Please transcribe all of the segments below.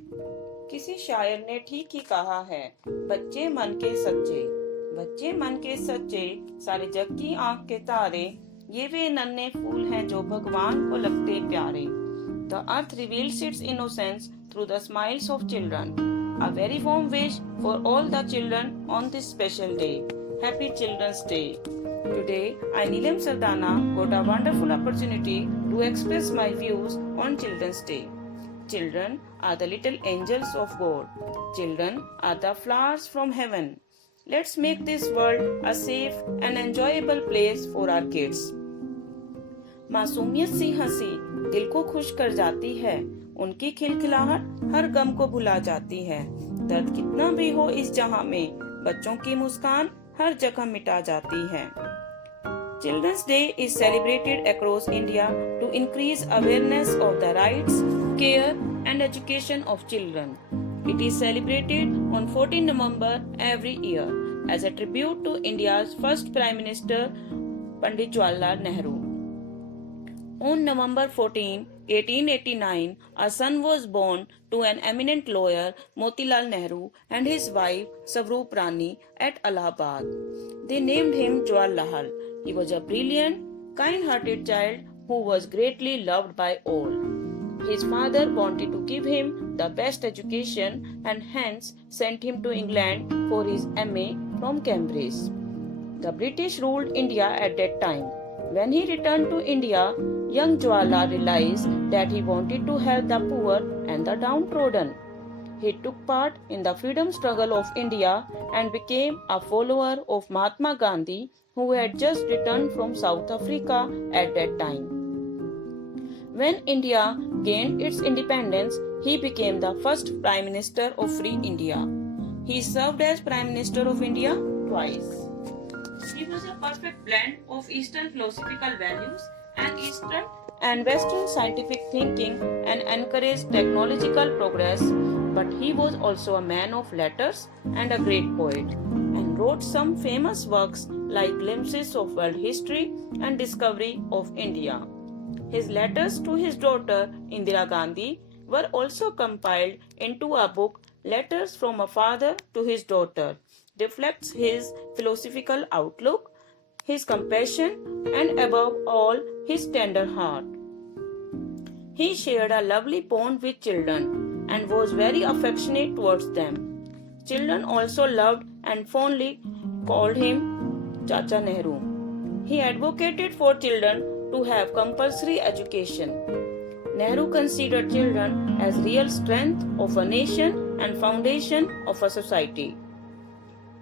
किसी शायर ने ठीक ही कहा है, बच्चे मन के सच्चे। बच्चे मन के सच्चे, सारे जग की आंख के तारे, ये वे नन्हे फूल हैं जो भगवान को लगते प्यारे। The earth reveals it's innocence through the smiles of children. A very warm wish for all the children on this special day. Happy Children's Day. Today, I, Neelam Sardana, got a wonderful opportunity to express my views on Children's Day. Children are the little angels of God. Children are the flowers from heaven. Let's make this world a safe and enjoyable place for our kids. मासूमियत सी हंसी दिल को खुश कर जाती है, उनकी खिलखिलाहट हर गम को भुला जाती है। दर्द कितना भी हो इस जहां में, बच्चों की मुस्कान हर जगह मिटा जाती है। Children's Day is celebrated across India to increase awareness of the rights, care and education of children. It is celebrated on 14 November every year as a tribute to India's first Prime Minister Pandit Jawaharlal Nehru. On November 14, 1889, a son was born to an eminent lawyer Motilal Nehru and his wife Savroop Rani at Allahabad. They named him Jawaharlal. He was a brilliant, kind-hearted child who was greatly loved by all. His father wanted to give him the best education and hence sent him to England for his MA from Cambridge. The British ruled India at that time. When he returned to India, young Jawaharlal realized that he wanted to help the poor and the downtrodden. He took part in the freedom struggle of India and became a follower of Mahatma Gandhi, who had just returned from South Africa at that time. When India gained its independence, he became the first Prime Minister of Free India. He served as Prime Minister of India twice. He was a perfect blend of Eastern philosophical values and Eastern and Western scientific thinking and encouraged technological progress, but he was also a man of letters and a great poet, and wrote some famous works like Glimpses of World History and Discovery of India. His letters to his daughter Indira Gandhi were also compiled into a book, Letters from a Father to His Daughter, reflects his philosophical outlook, his compassion, and above all, his tender heart. He shared a lovely bond with children and was very affectionate towards them. Children also loved and fondly called him Chacha Nehru. He advocated for children to have compulsory education. Nehru considered children as real strength of a nation and foundation of a society.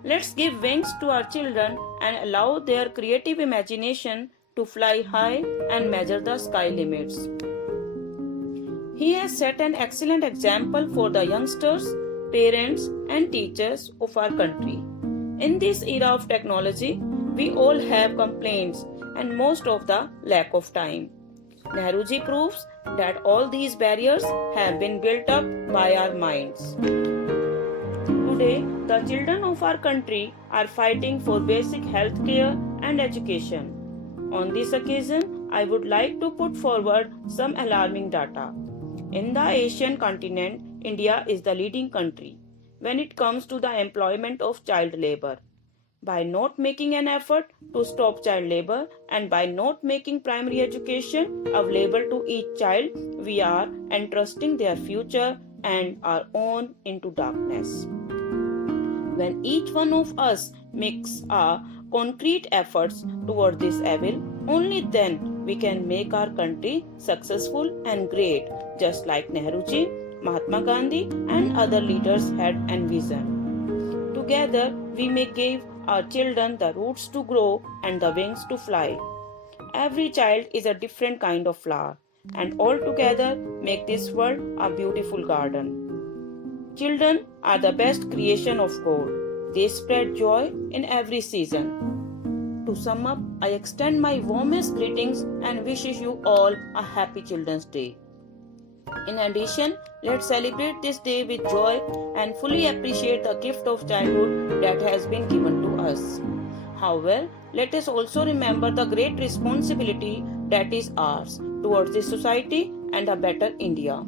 Let's give wings to our children and allow their creative imagination to fly high and measure the sky limits. He has set an excellent example for the youngsters, parents, and teachers of our country. In this era of technology, we all have complaints and most of the lack of time. Nehruji proves that all these barriers have been built up by our minds. Today, the children of our country are fighting for basic health care and education. On this occasion, I would like to put forward some alarming data. In the Asian continent, India is the leading country when it comes to the employment of child labor. By not making an effort to stop child labor and by not making primary education available to each child, we are entrusting their future and our own into darkness. When each one of us makes a concrete efforts toward this evil, only then we can make our country successful and great, just like Nehruji, Mahatma Gandhi and other leaders had envisioned. Together, we may give our children the roots to grow and the wings to fly. Every child is a different kind of flower, and all together make this world a beautiful garden. Children are the best creation of God. They spread joy in every season. To sum up, I extend my warmest greetings and wishes you all a happy Children's Day. In addition, let's celebrate this day with joy and fully appreciate the gift of childhood that has been given to us. However, let us also remember the great responsibility that is ours towards this society and a better India.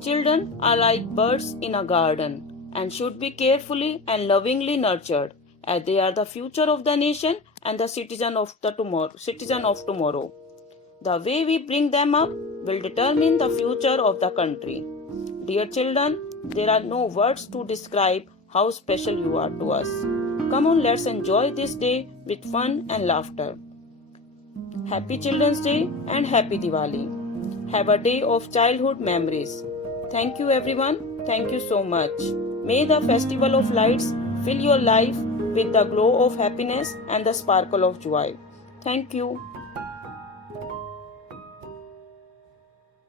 Children are like birds in a garden and should be carefully and lovingly nurtured, as they are the future of the nation and the citizen of tomorrow. The way we bring them up will determine the future of the country. Dear children, there are no words to describe how special you are to us. Come on, let's enjoy this day with fun and laughter. Happy Children's Day and Happy Diwali. Have a day of childhood memories. Thank you everyone. Thank you so much. May the festival of lights fill your life with the glow of happiness and the sparkle of joy. Thank you.